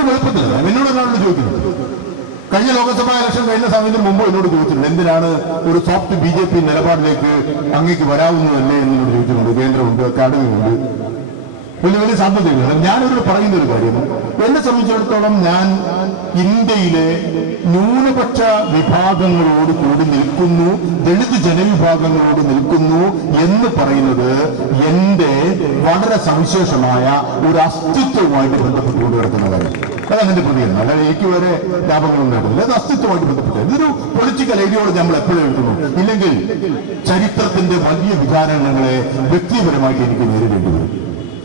ഏറ്റവും എളുപ്പത്തിലല്ല. എന്നോട് ഒരാളോട് ചോദിക്കുന്നത്, കഴിഞ്ഞ ലോക്സഭാ ഇലക്ഷൻ കഴിഞ്ഞ സമയത്തിന് മുമ്പ് എന്നോട് ചോദിച്ചിട്ടുണ്ട്, എന്തിനാണ് ഒരു സോഫ്റ്റ് BJP നിലപാടിലേക്ക് അങ്ങേക്ക് വരാവുന്നതല്ലേ എന്നോട് ചോദിച്ചിട്ടുണ്ട്. കേന്ദ്രമുണ്ട്, അക്കാഡമിയുണ്ട്, വലിയ വലിയ സാധ്യതകൾ. ഞാനൊരു പറയുന്ന ഒരു കാര്യം, എന്നെ സംബന്ധിച്ചിടത്തോളം ഞാൻ ഇന്ത്യയിലെ ന്യൂനപക്ഷ വിഭാഗങ്ങളോട് കൂടി നിൽക്കുന്നു, ദളിത് ജനവിഭാഗങ്ങളോട് നിൽക്കുന്നു എന്ന് പറയുന്നത് എന്റെ വളരെ സവിശേഷമായ ഒരു അസ്തിത്വവുമായിട്ട് ബന്ധപ്പെട്ടുകൊണ്ട് കിടക്കുന്ന കാര്യം. അതാണ് എന്റെ പ്രതികരണം. അല്ലാതെ എനിക്ക് വരെ ലാഭങ്ങളൊന്നും നേടുന്നില്ല. അത് അസ്തിത്വമായിട്ട് ബന്ധപ്പെട്ടത്. ഇതൊരു പൊളിറ്റിക്കൽ ഐഡിയോളജി നമ്മൾ എപ്പോഴും എഴുതുന്നു. ഇല്ലെങ്കിൽ ചരിത്രത്തിന്റെ വലിയ വികാരങ്ങളെ വ്യക്തിപരമായിട്ട് എനിക്ക് നേരിടേണ്ടി വരും.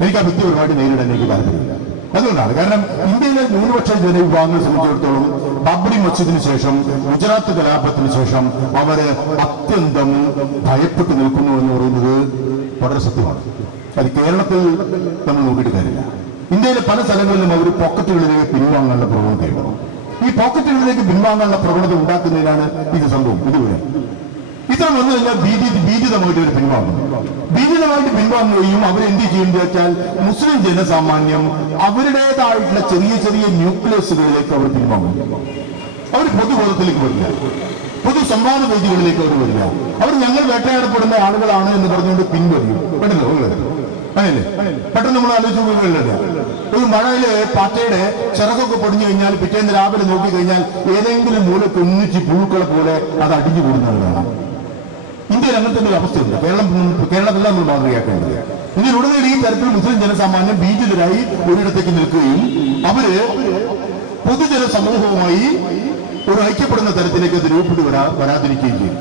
എനിക്ക് ആ വ്യക്തിപരമായിട്ട് നേരിടാൻ എനിക്ക് താല്പര്യമില്ല. അതുകൊണ്ടാണ്. കാരണം ഇന്ത്യയിലെ ന്യൂനപക്ഷ ജനവിഭാഗങ്ങളെ സംബന്ധിച്ചിടത്തോളം ബാബറി മസ്ജിദിന് ശേഷം, ഗുജറാത്ത് കലാപത്തിന് ശേഷം അവര് അത്യന്തം ഭയപ്പെട്ടു നിൽക്കുന്നു എന്ന് പറയുന്നത് വളരെ സത്യമാണ്. അത് കേരളത്തിൽ നമ്മൾ നോക്കിയിട്ട് കാര്യമില്ല. ഇന്ത്യയിലെ പല സ്ഥലങ്ങളിലും അവർ പോക്കറ്റുകളിലേക്ക് പിൻവാങ്ങാനുള്ള പ്രവണതയുണ്ട്. ഈ പോക്കറ്റുകളിലേക്ക് പിൻവാങ്ങാനുള്ള പ്രവണത ഉണ്ടാക്കുന്നതിനാണ് ഇത് സംഭവം. ഇതുവരെ ഇത്ര വന്നു കഴിഞ്ഞാൽ ഭീതിതമായിട്ട് അവർ പിൻവാങ്ങും. ഭീതിതമായിട്ട് പിൻവാങ്ങുകയും അവരെന്ത് ചെയ്യുന്നത് വെച്ചാൽ മുസ്ലിം ജനസാമാന്യം അവരുടേതായിട്ടുള്ള ചെറിയ ചെറിയ ന്യൂക്ലിയസുകളിലേക്ക് അവർ പിൻവാങ്ങും. അവർ പൊതുബോധത്തിലേക്ക് വരില്ല, പൊതു സംവാദ വേദികളിലേക്ക് അവർ വരില്ല. അവർ ഞങ്ങൾ വേട്ടയാടപ്പെടുന്ന ആളുകളാണ് എന്ന് പറഞ്ഞുകൊണ്ട് പിൻവലിയും. പെട്ടെന്ന് അങ്ങനെയല്ലേ? പെട്ടെന്ന് നമ്മൾ ആലോചിച്ച് പോകുന്നില്ല. ഒരു മഴയില് പാറ്റയുടെ ചിറകൊക്കെ പൊടിഞ്ഞു കഴിഞ്ഞാൽ പിറ്റേന്ന് രാവിലെ നോക്കിക്കഴിഞ്ഞാൽ ഏതെങ്കിലും മൂലക്ക് ഒന്നിച്ച് പുഴുക്കളെ പോലെ അത് അടിഞ്ഞു കൂടുന്നത് കാണാം. ഇന്ത്യയിൽ അങ്ങനത്തെ ഒരു അവസ്ഥയുണ്ട്. കേരളത്തിലാണ് നമ്മൾ മാതൃകയാക്കേണ്ടത്. ഇതിലുടനീളം ഈ തരത്തിൽ മുസ്ലിം ജനസാമാന്യം ഭീതിതരായി ഒരിടത്തേക്ക് നിൽക്കുകയും അവര് പൊതുജന സമൂഹവുമായി ഒരു ഐക്യപ്പെടുന്ന തരത്തിലേക്ക് അത് രൂപപ്പെട്ടു വരാതിരിക്കുകയും ചെയ്യും.